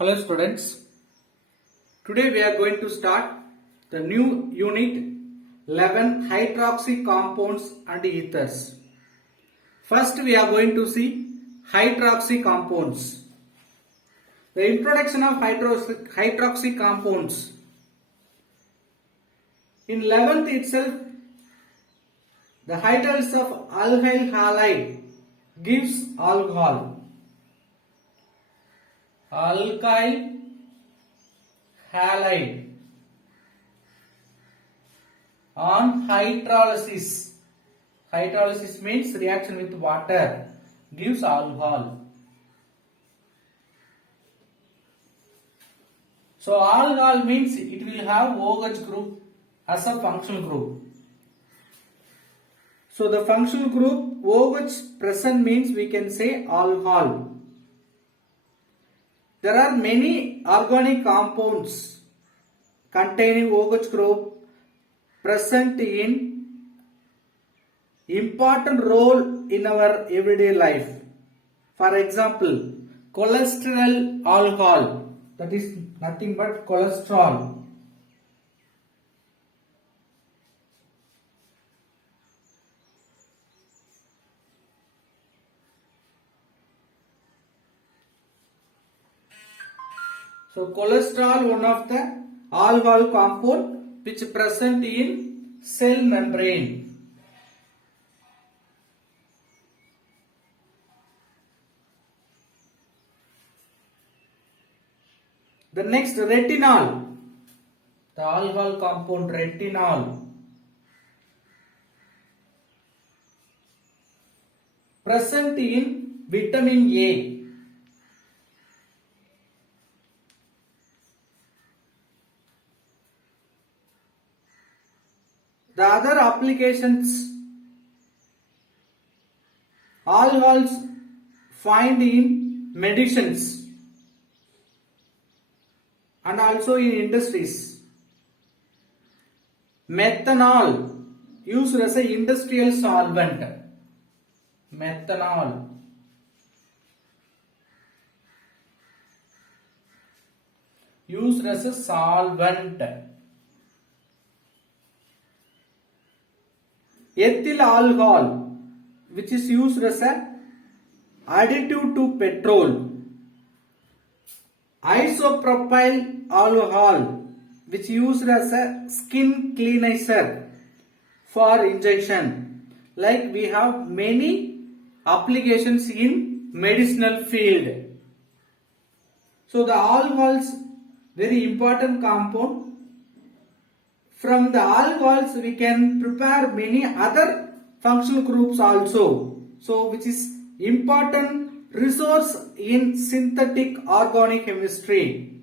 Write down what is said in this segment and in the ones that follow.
Hello students, today we are going to start the new unit 11 hydroxy compounds and ethers. First we are going to see hydroxy compounds. The introduction of hydroxy compounds. In 11th itself, the hydrolysis of alkyl halide gives alcohol. Alkyl halide on hydrolysis. Hydrolysis means reaction with water gives alcohol. So alcohol means it will have OH group as a functional group. So the functional group OH present means we can say alcohol. There are many organic compounds containing OH group present in important role in our everyday life. For example, cholesterol alcohol, that is nothing but cholesterol. So cholesterol, one of the alcohol compound which present in cell membrane. The next, retinol, the alcohol compound retinol, present in vitamin A. The other applications, alcohols find in medicines and also in industries. Methanol used as an industrial solvent. Methanol. Used as a solvent. Ethyl alcohol, which is used as an additive to petrol. Isopropyl alcohol, which used as a skin cleanser for injection. Like we have many applications in medicinal field. So the alcohols, very important compound. From the alcohols we can prepare many other functional groups also. So which is important resource in synthetic organic chemistry.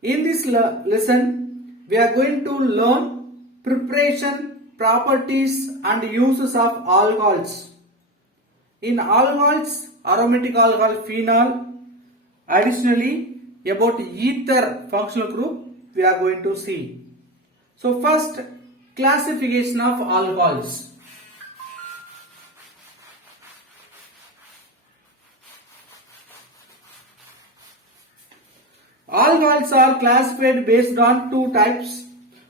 In this lesson we are going to learn preparation, properties and uses of alcohols. In alcohols, aromatic alcohol, phenol. Additionally, about ether functional group we are going to see. So first, classification of alcohols. Alcohols are classified based on two types.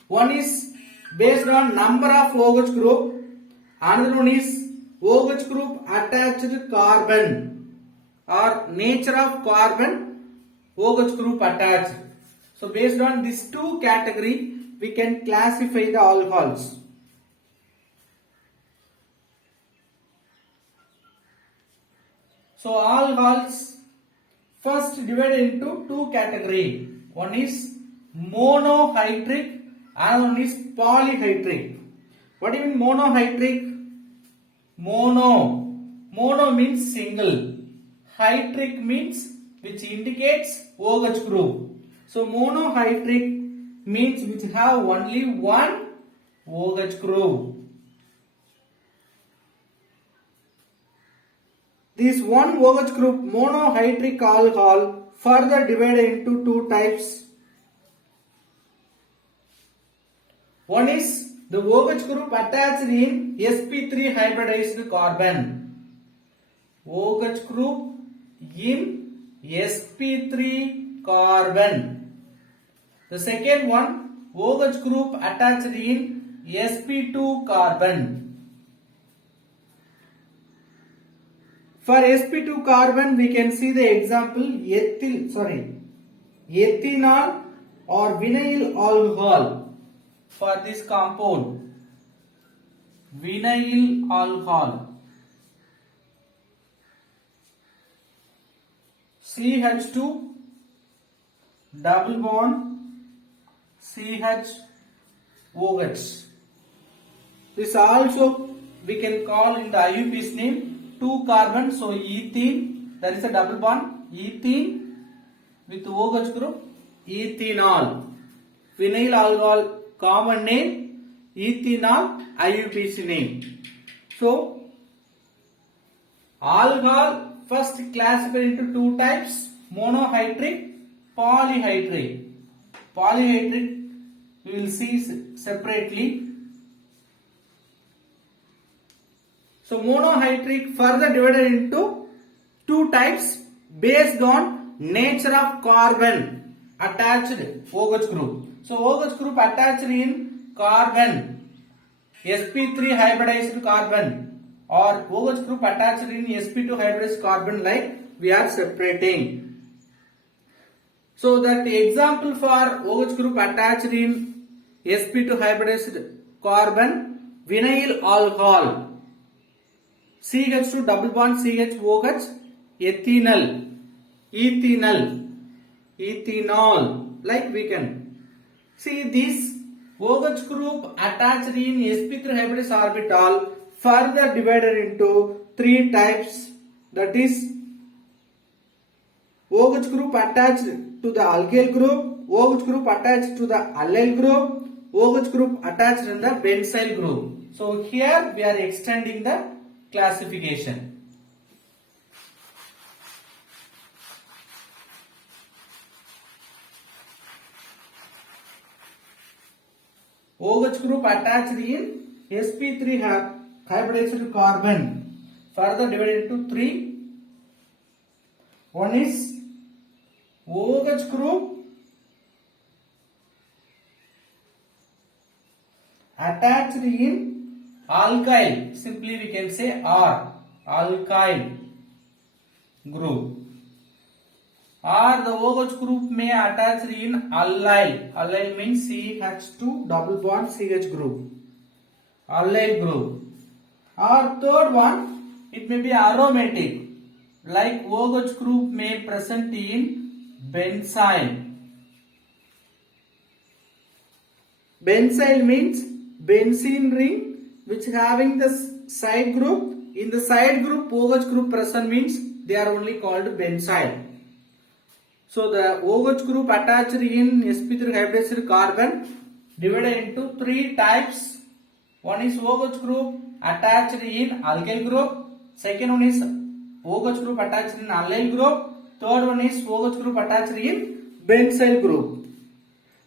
One is based on number of OH group. Another one is OH group attached carbon or nature of carbon OH group attached. So based on these two categories, we can classify the alcohols. So alcohols first divided into two categories. One is monohydric and one is polyhydric. What do you mean monohydric? Mono means single. Hydric means which indicates OH group. So monohydric means which have only one OH group. This one OH group monohydric alcohol further divided into two types. One is the OH group attached in sp3 hybridized carbon. OH group in sp3 carbon. The second one, OH group attached in sp2 carbon. For sp2 carbon, we can see the example ethanol or vinyl alcohol. For this compound, vinyl alcohol, CH2 double bond CHOH. This also we can call in the IUPAC's name 2 carbon. So ethene, there is a double bond, ethene with OH group, ethanol. Vinyl alcohol common name, ethanol IUPAC name. So alcohol first classified into two types, monohydric, polyhydric. Polyhydric we will see separately. So monohydric further divided into two types based on nature of carbon attached OH group. So OH group attached in carbon, sp3 hybridized carbon, or OH group attached in sp2 hybridized carbon, like we are separating. So that example for OH group attached in sp2 hybridized carbon, vinyl alcohol, CH2 double bond CHOH, ethanol, like we can see this OH group attached in sp3 hybridized orbital further divided into three types, that is OH group attached to the alkyl group, OH group attached to the allyl group, OH group attached in the benzyl group. So here we are extending the classification. OH group attached in sp3 hybridized carbon further divided into three. One is OH group attached in alkyl, simply we can say R, alkyl group, or the OH group may attach in allyl. Allyl means CH2 double bond CH group, allyl group. Or third one, it may be aromatic, like OH group may present in benzyl. Benzyl means benzene ring which having the side group. In the side group OH group present means they are only called benzyl. So the OH group attached in sp3 hybridized carbon divided into three types. One is OH group attached in alkyl group, second one is OH group attached in allyl group, third one is OH group attached in benzyl group.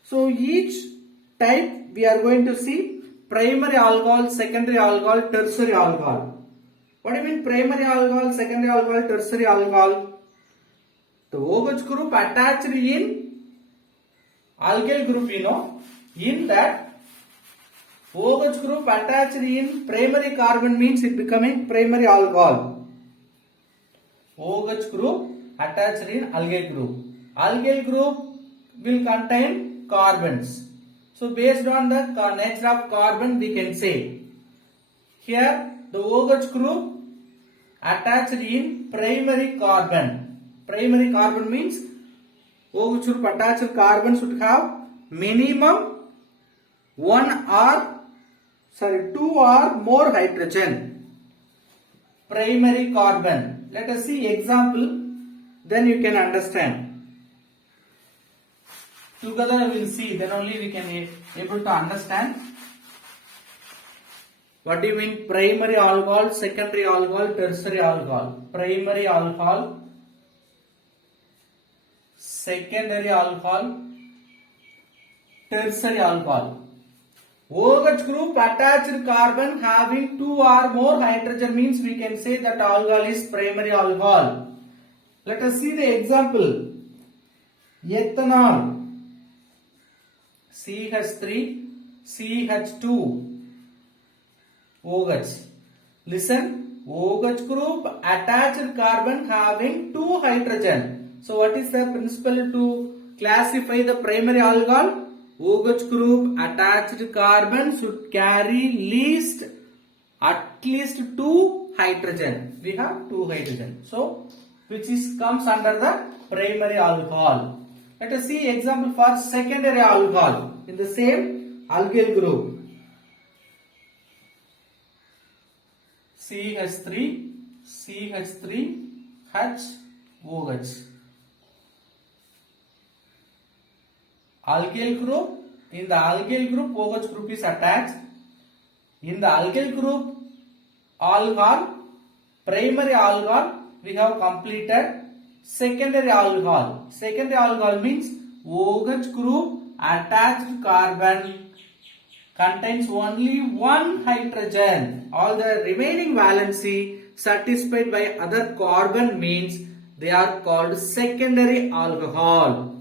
So each type we are going to see primary alcohol, secondary alcohol, tertiary alcohol. What do you mean primary alcohol, secondary alcohol, tertiary alcohol? The OH group attached in alkyl group, in that OH group attached in primary carbon means it becoming primary alcohol. OH group attached in alkyl group. Alkyl group will contain carbons. So based on the nature of carbon we can say here the OH group attached in primary carbon. Primary carbon means OH group attached carbon should have minimum 2 or more hydrogen. Primary carbon. Let us see example, then you can understand. Together we will see, then only we can able to understand. What do you mean primary alcohol, secondary alcohol, tertiary alcohol? Primary alcohol, secondary alcohol, tertiary alcohol. OH group attached carbon having 2 or more hydrogen means we can say that alcohol is primary alcohol. Let us see the example. ethanol, CH3, CH2, OH. Listen, OH group attached carbon having 2 hydrogen. So what is the principle to classify the primary alcohol? OH group attached carbon should carry at least 2 hydrogen. We have 2 hydrogen. So which comes under the primary alcohol. Let us see example for secondary alcohol in the same alkyl group. CH3, CH3, H, OH. Alkyl group, in the alkyl group OH group is attached. In the alkyl group alcohol, primary alcohol we have completed. Secondary alcohol. Secondary alcohol means OH group attached carbon contains only 1 hydrogen. All the remaining valency satisfied by other carbon means they are called secondary alcohol.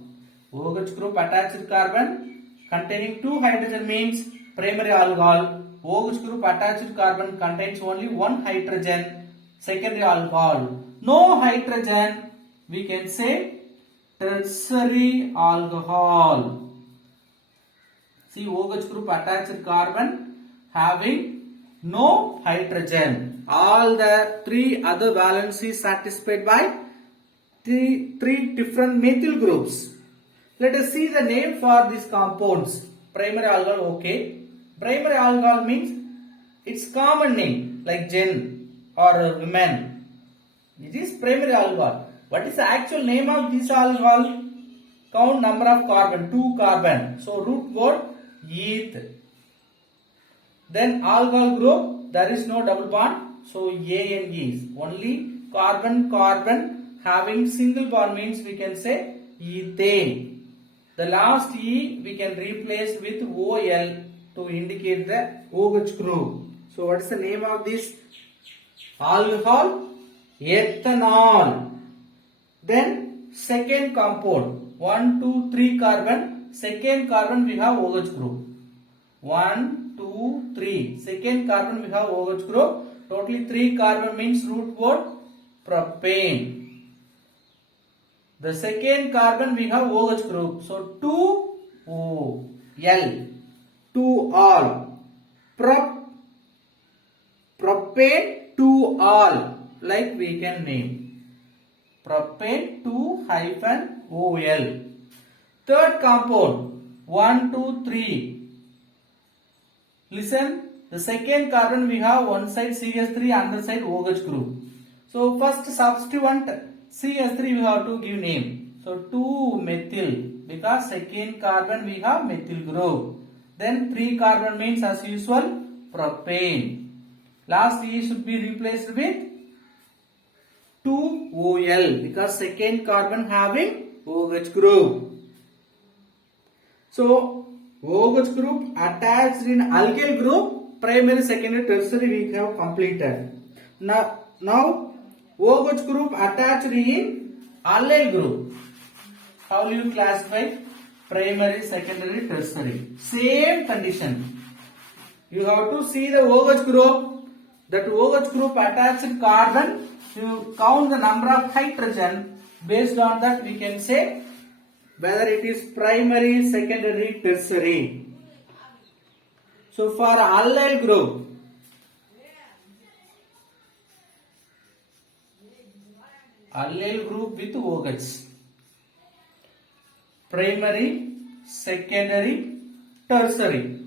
OH group attached carbon containing 2 hydrogen means primary alcohol. OH group attached carbon contains only 1 hydrogen, secondary alcohol. No hydrogen, we can say tertiary alcohol. See, OH group attached carbon having no hydrogen. All the 3 other valencies satisfied by 3 different methyl groups. Let us see the name for these compounds. Primary alcohol, okay. Primary alcohol means its common name like Jen or women. It is primary alcohol. What is the actual name of this alcohol? Count number of carbon, 2 carbon. So root word eth. Then alcohol group, there is no double bond. So A and E is only carbon having single bond means we can say ethane. The last E we can replace with OL to indicate the OH group. So what is the name of this alcohol? Ethanol. Then second compound, 1, 2, 3 carbon. Second carbon we have OH group. 1, 2, 3. Second carbon we have OH group. Totally 3 carbon means root word propane. The second carbon we have OH group. So 2O L. 2 all. Propane 2 all. Like we can name. Propane 2 hyphen OL. Third compound 1, 2, 3. Listen, the second carbon we have one side CH3, other side OH group. So first substituent CH3 we have to give name. So 2 methyl because second carbon we have methyl group. Then 3 carbon means as usual propane. Last E should be replaced with 2OL because second carbon having OH group. So OH group attached in alkyl group, primary, secondary, tertiary we have completed. Now OH group attached in allyl group. How will you classify? Primary, secondary, tertiary. Same condition. You have to see the OH group. That OH group attached carbon. You count the number of hydrogen. Based on that we can say whether it is primary, secondary, tertiary. So for allyl group, allyl group with OH, primary, secondary, tertiary.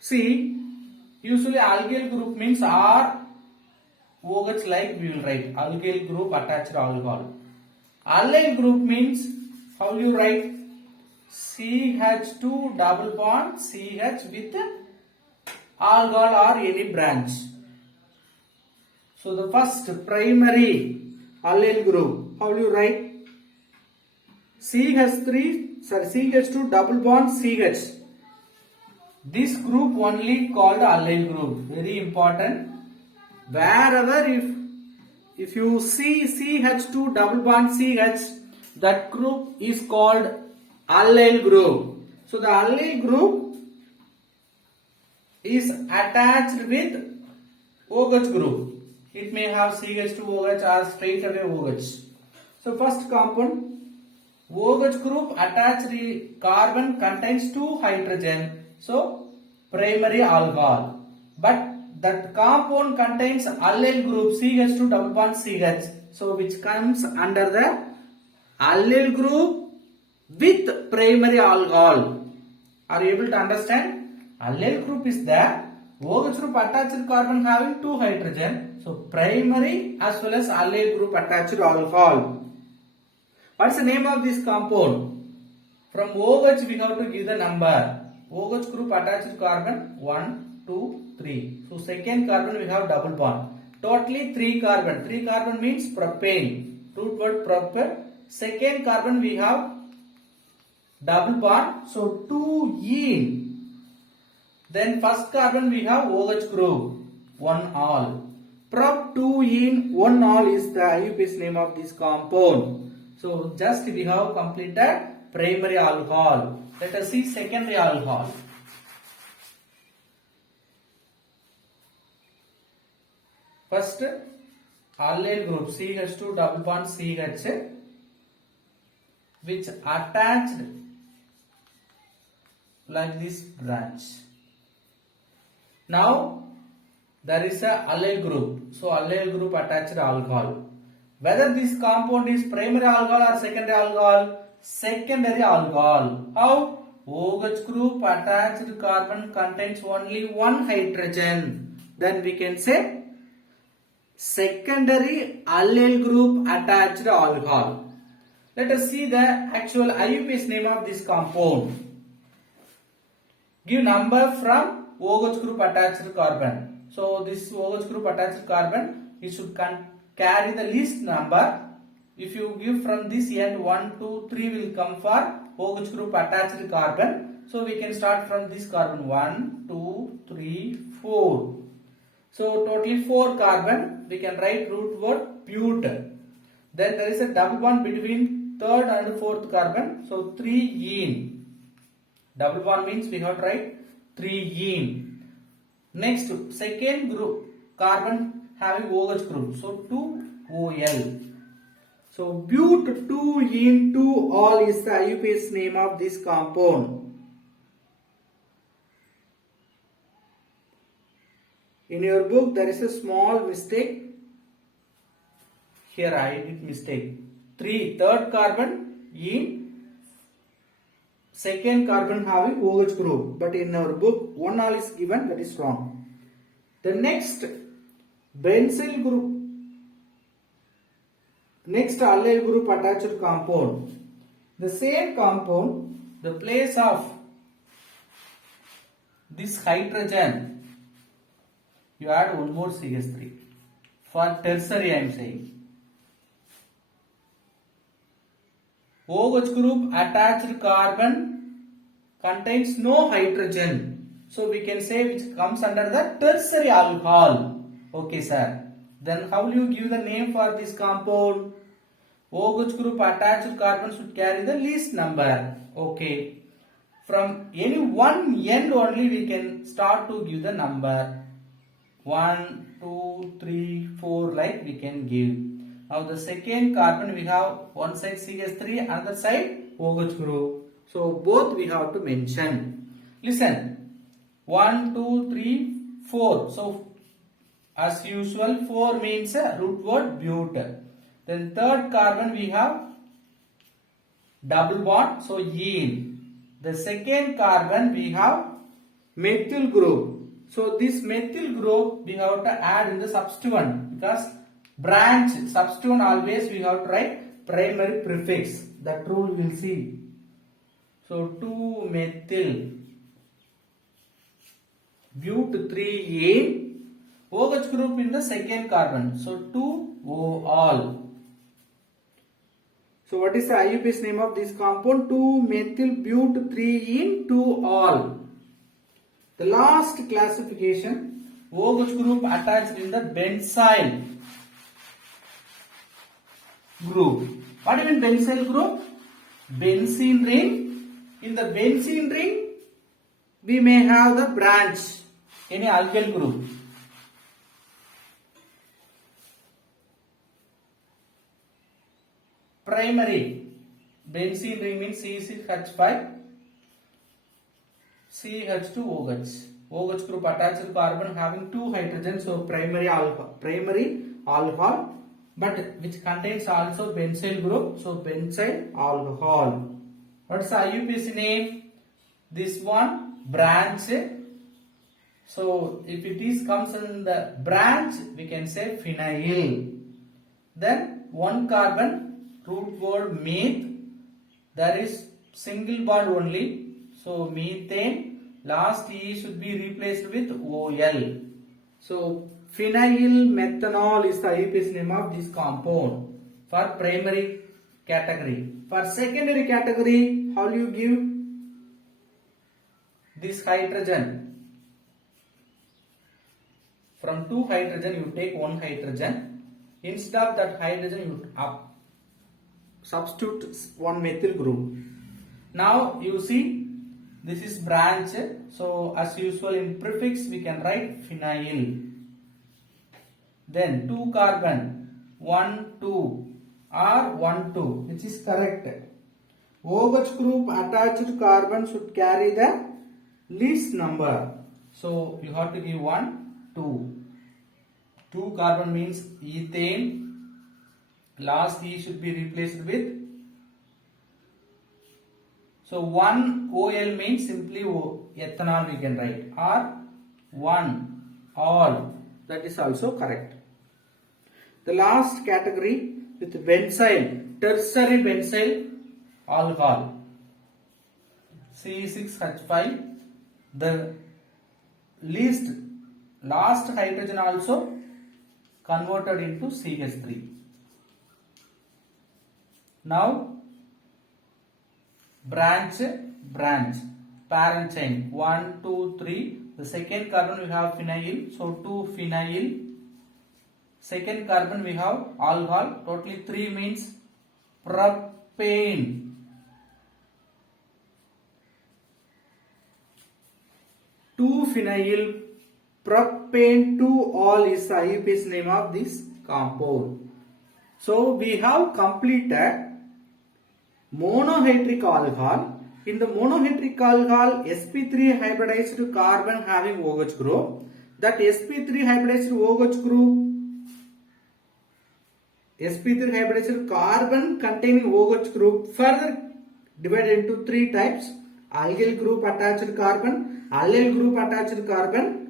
See, usually alkyl group means R OH like we will write alkyl group attached alcohol. Allyl group means how you write CH2 double bond CH with alcohol or any branch. So the first primary allyl group, how do you write? CH2 double bond CH. This group only called allyl group. Very important. Wherever if if you see CH2 double bond CH, that group is called allyl group. So the allyl group is attached with OH group. It may have CH2OH or straight away OH. So first compound, OH group attached carbon contains 2 hydrogen. So primary alcohol. But that compound contains allyl group CH2 double bond CH. So which comes under the allyl group with primary alcohol. Are you able to understand? Allyl group is the OH group attached carbon having 2 hydrogen. So primary as well as allyl group attached alcohol. What's the name of this compound? From OH we have to give the number. OH group attached carbon 1, 2, 3. So second carbon we have double bond. Totally 3 carbon. 3 carbon means propane. Root word prop. Second carbon we have double bond. So 2 ene. Then first carbon we have OH group 1 all. Prop 2 ene 1 all is the IUPAC name of this compound. So just we have completed primary alcohol. Let us see secondary alcohol. First allyl group CH2 double bond CH which attached like this branch. Now there is a allyl group. So allyl group attached alcohol. Whether this compound is primary alcohol or secondary alcohol? Secondary alcohol. How? OH group attached carbon contains only 1 hydrogen. Then we can say secondary allyl group attached alcohol. Let us see the actual IUPAC name of this compound. Give number from OH group attached carbon. So this OH group attached carbon, it should carry the least number. If you give from this end 1, 2, 3 will come for OH group attached carbon. So we can start from this carbon 1, 2, 3, 4. So totally 4 carbon. We can write root word but. Then there is a double bond between third and fourth carbon. So 3 ene. Double bond means we have to write 3 ene. Next second group carbon having OH group. So 2 OL. So but 2 ene 2 all is the IUPAC name of this compound. In your book there is a small mistake. Here I did mistake. Third carbon ene, second carbon having OH group. But in our book 1 all is given, that is wrong. The next benzyl group. Next allyl group attached compound. The same compound, the place of this hydrogen, you add one more CH3. For tertiary I am saying. OH group attached carbon contains no hydrogen. So we can say which comes under the tertiary alcohol. Okay sir. Then how will you give the name for this compound? OH group attached carbon should carry the least number. Okay. From any one end only we can start to give the number. 1, 2, 3, 4 like we can give. Now the second carbon we have one side CH3, another side OH group. So both we have to mention. Listen. 1, 2, 3, 4. So as usual 4 means a root word but. Then third carbon we have double bond. So ene. The second carbon we have methyl group. So this methyl group we have to add in the substituent because branch substituent always we have to write primary prefix. That rule we will see. So 2 methyl but 3 ene. OH group in the second carbon. So 2 O all. So what is the IUPAC name of this compound? 2 methyl but 3 ene 2 all. The last classification, OH group attached in the benzyl. group. What do you mean benzyl group? Benzene ring. In the benzene ring, we may have the branch, any alkyl group. Primary benzene ring means CH5, CH2OH. OH group attached to carbon having 2 hydrogens, so primary alcohol, but which contains also benzyl group, so benzyl alcohol. What's the IUPAC name? This one branch. So if it is comes in the branch, we can say phenyl. Then one carbon, root word meth. There is single bond only. So methane. Last E should be replaced with OL. So phenyl methanol is the IUPAC name of this compound for primary category. For secondary category, how do you give this hydrogen? From 2 hydrogen, you take 1 hydrogen. Instead of that hydrogen, you substitute 1 methyl group. Now you see, this is branch. So as usual in prefix, we can write phenyl. Then 2 carbon, 1, 2. Or 1, 2, which is correct. OH group attached to carbon should carry the least number. So you have to give 1, 2. 2 carbon means ethane. Last E should be replaced with. So 1 OL means simply ethanol we can write. Or 1 all. That is also correct. The last category with benzyl, tertiary benzyl alcohol, C6H5, the last hydrogen also converted into CH3. Now branch, parent chain, 1, 2, 3, the second carbon we have phenyl, so 2 phenyl. Second carbon we have alcohol, totally 3 means propane. Two phenyl propane 2-all is the IUPAC name of this compound. So we have completed monohydric alcohol. In the monohydric alcohol, sp3 hybridized carbon having OH group. That sp3 hybridized OH group, sp3 hybridized carbon containing OH group further divided into 3 types: alkyl group attached carbon, allyl group attached carbon,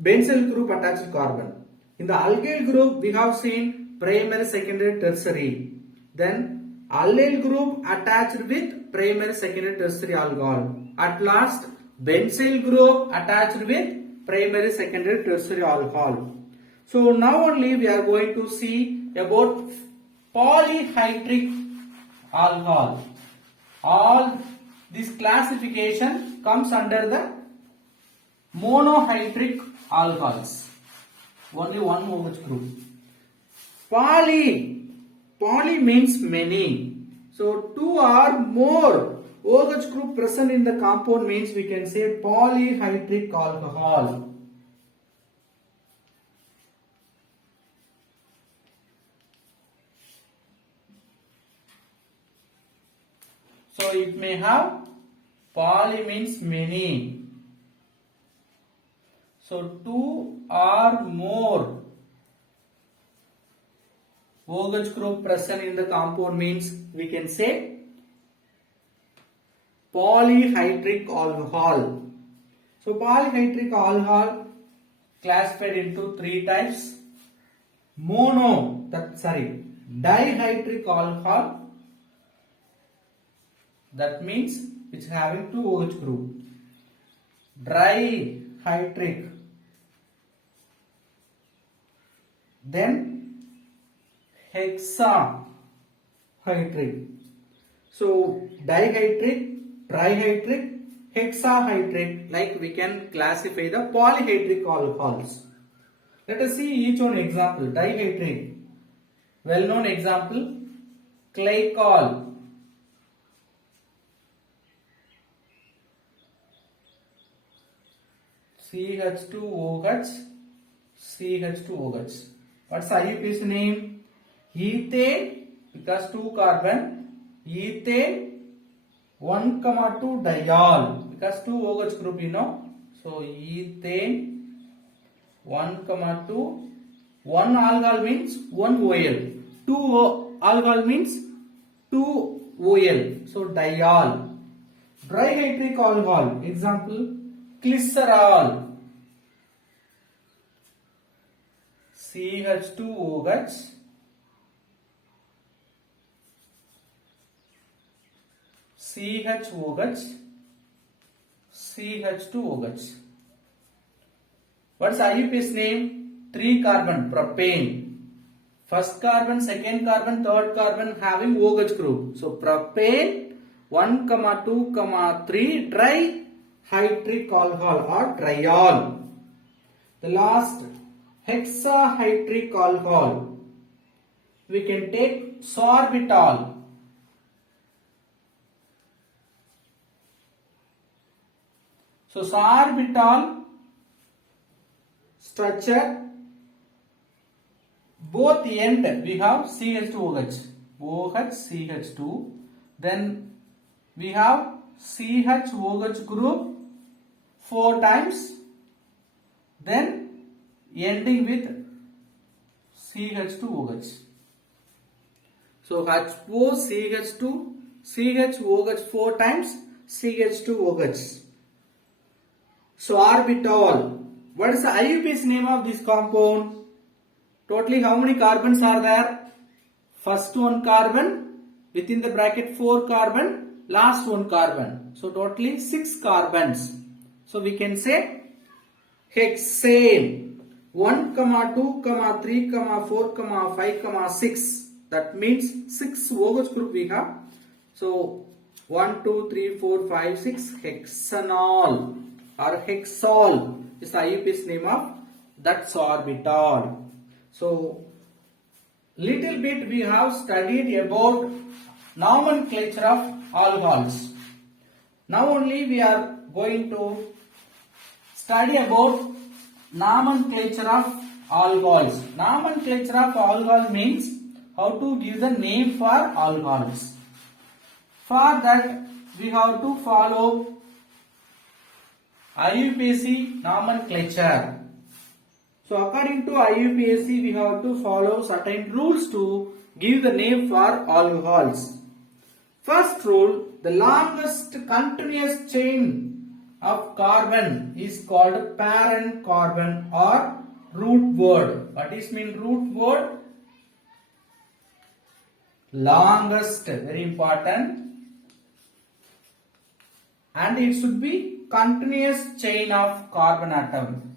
benzyl group attached carbon. In the alkyl group, we have seen primary, secondary, tertiary. Then allyl group attached with primary, secondary, tertiary alcohol. At last, benzyl group attached with primary, secondary, tertiary alcohol. So now only we are going to see about polyhydric alcohol. All this classification comes under the monohydric alcohols. Only one OH group. Poly means many. So 2 or more OH group present in the compound means we can say polyhydric alcohol. So it may have poly means many. So 2 or more OH group present in the compound means we can say polyhydric alcohol. So polyhydric alcohol classified into 3 types. Dihydric alcohol, that means it's having 2 OH group. Trihydric, then hexahydric. So dihydric, trihydric, hexahydric, like we can classify the polyhydric alcohols. Let us see each one example. Dihydric. Well known example, glycol. CH2OH, CH2OH. What's IUPAC's name? Ethane, because 2 carbon, ethane 1,2 diol, because 2 OH group, you know. So ethane 1,2, 1 alcohol means 1 OL, 2 alcohol means 2 OL, so diol. Dihydric alcohol, example, glycerol. CH2OH, CHOH, CH2OH. What's IUPAC's name? 3 carbon, propane. First carbon, second carbon, third carbon having OH group. So propane 1,2, 3 dihydric alcohol or diol. The last, hexahydric alcohol. We can take sorbitol. So sorbitol structure, both end we have CH2OH, OH, then we have CHOH group 4 times, then ending with CH2OH. So HOCH2, CHOH 4 times, CH2OH. Sorbitol. What is the IUPAC's name of this compound? Totally how many carbons are there? First one carbon, within the bracket 4 carbon, last one carbon. So totally 6 carbons. So we can say hexane 1, 2, 3, 4, 5, 6. That means 6 OH group we have. So 1, 2, 3, 4, 5, 6 hexanol or hexol is the IUPAC's name of that sorbitol. So little bit we have studied about nomenclature of alcohols. Now only we are going to study about nomenclature of alcohols. Nomenclature of alcohol means how to give the name for alcohols. For that we have to follow IUPAC nomenclature. So according to IUPAC we have to follow certain rules to give the name for alcohols. First rule, the longest continuous chain of carbon is called parent carbon or root word. What is mean root word? Longest, very important, and it should be continuous chain of carbon atom.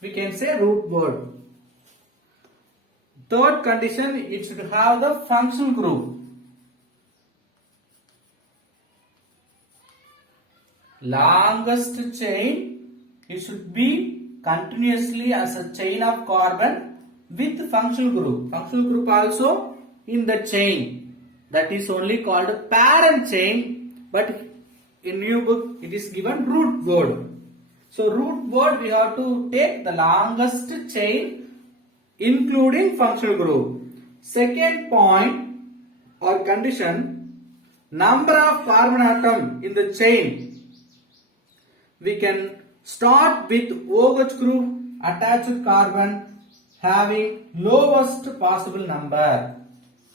We can say root word. Third condition, it should have the functional group. Longest chain, it should be continuously as a chain of carbon with functional group. Functional group also in the chain. That is only called parent chain, but in new book it is given root word. So root word we have to take the longest chain including functional group. Second point or condition, number of carbon atom in the chain. We can start with OH group attached carbon having lowest possible number.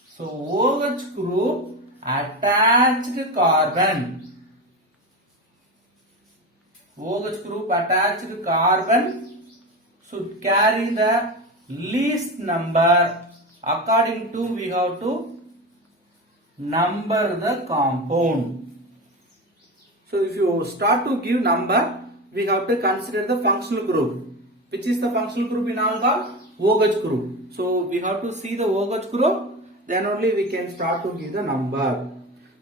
So OH group attached carbon. OH group attached carbon should carry the least number. According to we have to number the compound. So if you start to give number, we have to consider the functional group. Which is the functional group in alcohol? OH group. So we have to see the OH group, then only we can start to give the number.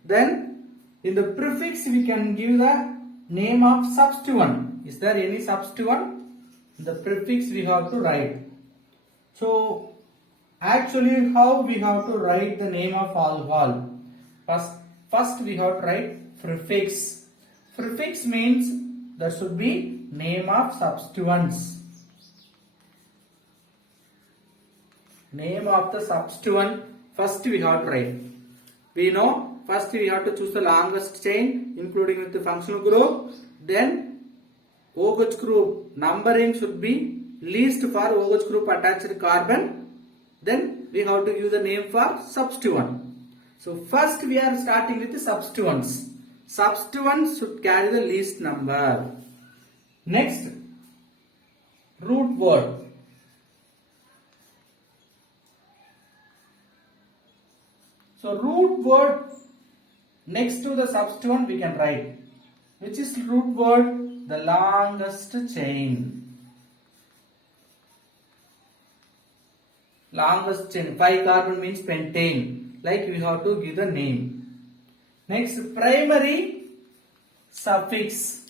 Then in the prefix we can give the name of substituent. Is there any substituent? In the prefix we have to write. So Actually, how we have to write the name of alcohol? First we have to write prefix. Prefix means there should be name of substituents. Name of the substituent. First we have to write. We know first we have to choose the longest chain, including with the functional group. Then OH group numbering should be least for OH group attached carbon. Then we have to give the name for substituent. So first we are starting with the substituents. Substituents should carry the least number. Next, root word. So root word next to the substituent we can write. Which is root word? The longest chain. Longest chain. 5 carbon means pentane. Like we have to give the name. Next, primary suffix.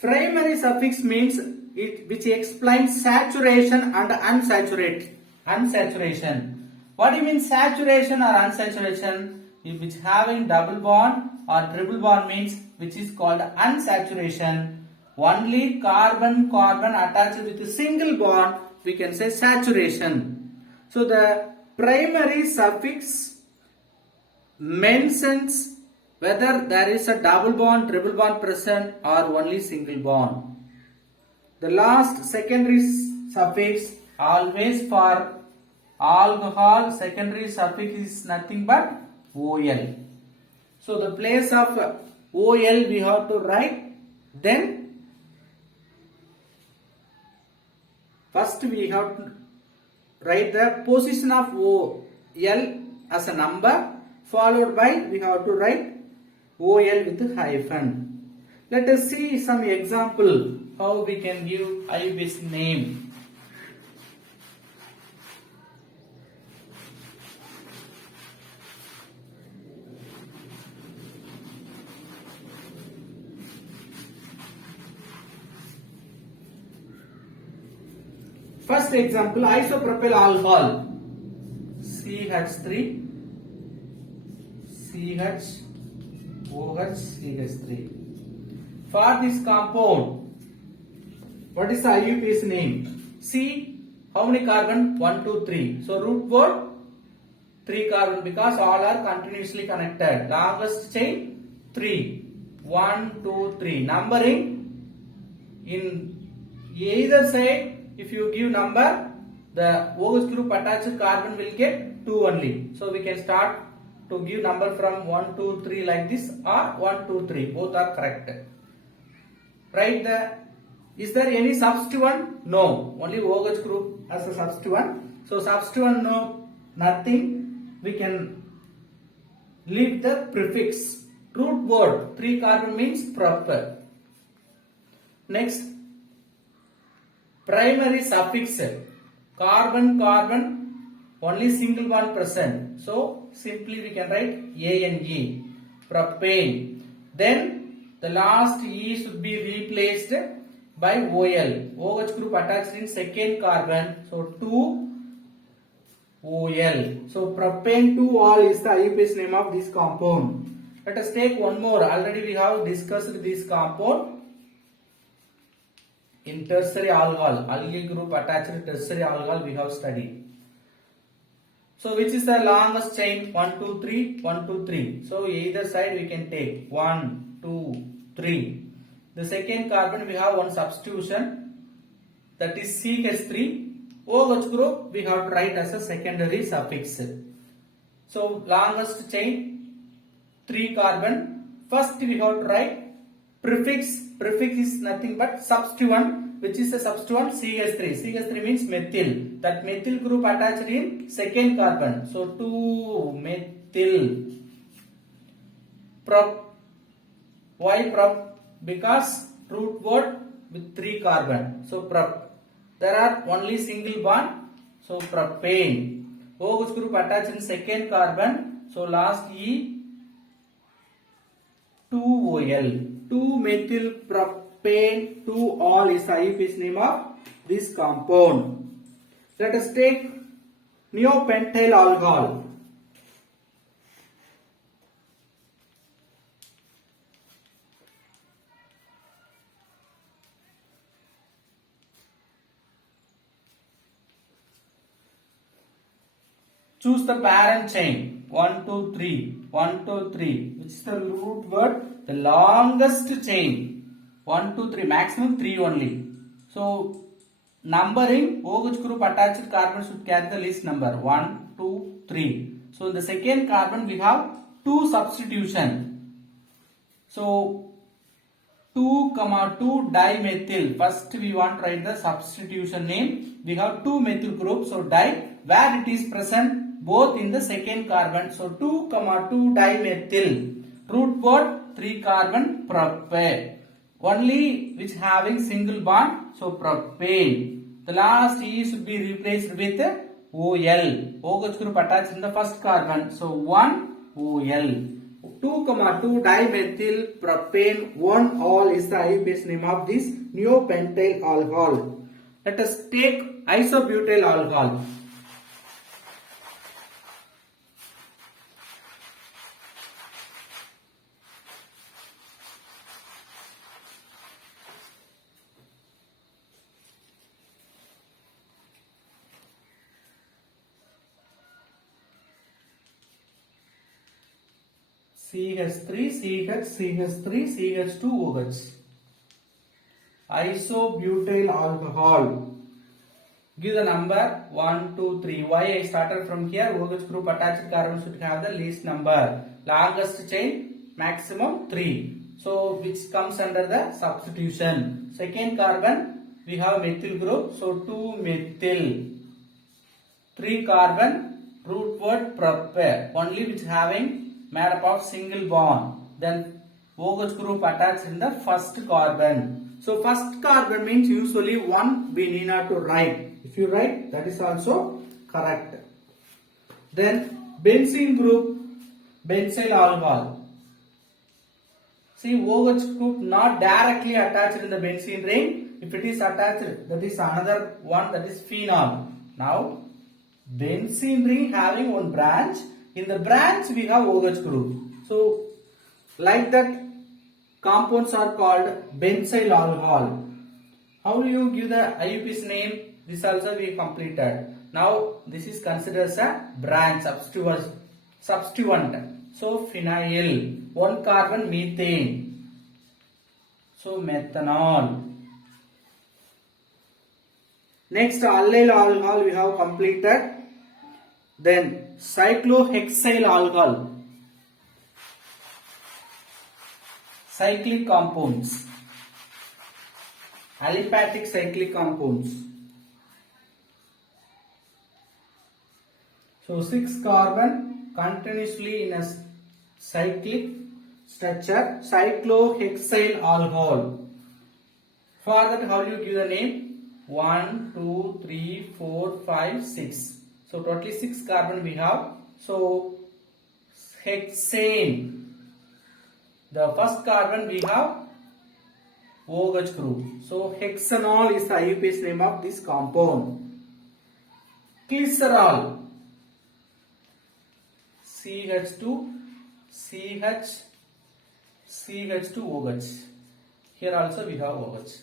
Primary suffix means it which explains saturation and unsaturation. What do you mean saturation or unsaturation? Which having double bond or triple bond means which is called unsaturation. Only carbon attached with a single bond, we can say saturation. So the primary suffix mentions whether there is a double bond, triple bond present or only single bond. The last secondary suffix always for alcohol, secondary suffix is nothing but OL. So the place of OL we have to write. Then first we have to write the position of OL as a number, followed by we have to write OL with hyphen. Let us see some example how we can give IUPAC name. First example, isopropyl alcohol. CH3, CH, OH, CH3. For this compound, what is the IUPAC name? C, how many carbon? 1, 2, 3. So root word 3 carbon because all are continuously connected. Longest chain 3. 1, 2, 3. Numbering in either side. If you give number, the OH group attached carbon will get 2 only. So we can start to give number from 1, 2, 3 like this or 1, 2, 3. Both are correct. Write is there any substituent? No. Only OH group as a substituent. So substituent no, nothing. We can leave the prefix. Root word 3 carbon means proper. Next, primary suffix carbon only single bond present, so simply we can write ANE, propane. Then the last E should be replaced by OL, OH group attached in second carbon, so 2 OL. So propane 2-ol is the IUPAC name of this compound. Let us take one more. Already we have discussed this compound in tertiary alcohol, alkyl group attached tertiary alcohol we have studied. So which is the longest chain? 1, 2, 3, 1, 2, 3. So either side we can take 1, 2, 3. The second carbon we have one substitution, that is CH3. OH group we have to write as a secondary suffix. So longest chain 3 carbon. First we have to write prefix. Prefix is nothing but substituent, which is a substituent CH3. CH3 means methyl. That methyl group attached in second carbon. So 2 methyl. Prop. Why prop? Because root word with 3 carbon. So prop. There are only single bond. So propane. OH group attached in second carbon. So last E 2OL. 2-methyl propane 2-ol is the IUPAC name of this compound. Let us take neopentyl alcohol. Choose the parent chain. 1, 2, 3. 1, 2, 3. Which is the root word? The longest chain. 1, 2, 3. Maximum 3 only. So, numbering OH group attached carbon should carry the least number. 1, 2, 3. So, in the second carbon we have 2 substitution. So, 2, 2 dimethyl. First we want to write the substitution name. We have 2 methyl groups. So, di where it is present both in the second carbon. So 2, 2 dimethyl. Root word 3 carbon propane. Only which having single bond. So propane. The last E should be replaced with OL. OH group attached in the first carbon. So 1 OL. 2, 2 dimethyl propane 1 all is the IUPAC name of this neopentyl alcohol. Let us take isobutyl alcohol. CH3, CH, CH3, CH2OH. Isobutyl alcohol. Give the number 1, 2, 3. Why I started from here? OH group attached carbon should have the least number. Longest chain maximum 3. So which comes under the substitution. Second carbon we have methyl group. So 2 methyl. 3 carbon root word propane. Only which having made up of single bond. Then OH group attached in the first carbon. So first carbon means usually 1 we need not to write. If you write, that is also correct. Then benzene group, benzyl alcohol. See, OH group not directly attached in the benzene ring. If it is attached, that is another one, that is phenol. Now benzene ring having one branch. In the branch we have OH group. So like that compounds are called benzyl alcohol. How do you give the IUPAC name? This also we completed. Now this is considered as a branch substituent. So phenyl, 1 carbon methane. So methanol. Next allyl alcohol we have completed. Then cyclohexyl alcohol. Cyclic compounds. Aliphatic cyclic compounds. So 6 carbon continuously in a cyclic structure. Cyclohexyl alcohol. For that, how do you give the name? 1, 2, 3, 4, 5, 6. So totally 6 carbon we have. So hexane. The first carbon we have OH group. So hexanol is the IUPAC name of this compound. Glycerol. CH2, CH, CH2OH. Here also we have OH.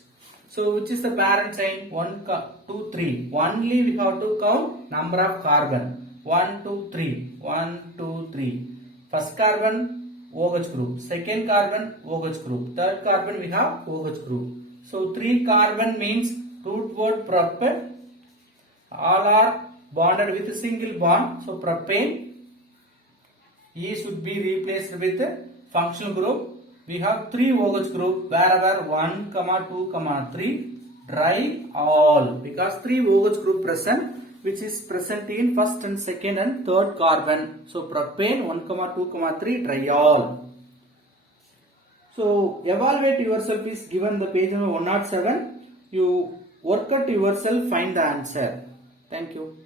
So which is the parent chain? 1, 2, 3. Only we have to count number of carbon. 1, 2, 3. 1, 2, 3. First carbon OH group. Second carbon OH group. Third carbon we have OH group. So 3 carbon means root word propane. All are bonded with a single bond. So propane. E should be replaced with a functional group. We have 3 OH group wherever 1, 2, 3 triol, because 3 OH group present, which is present in first and second and third carbon. So propane 1, 2, 3 triol. So evaluate yourself is given the page number 107. You work out yourself, find the answer. Thank you.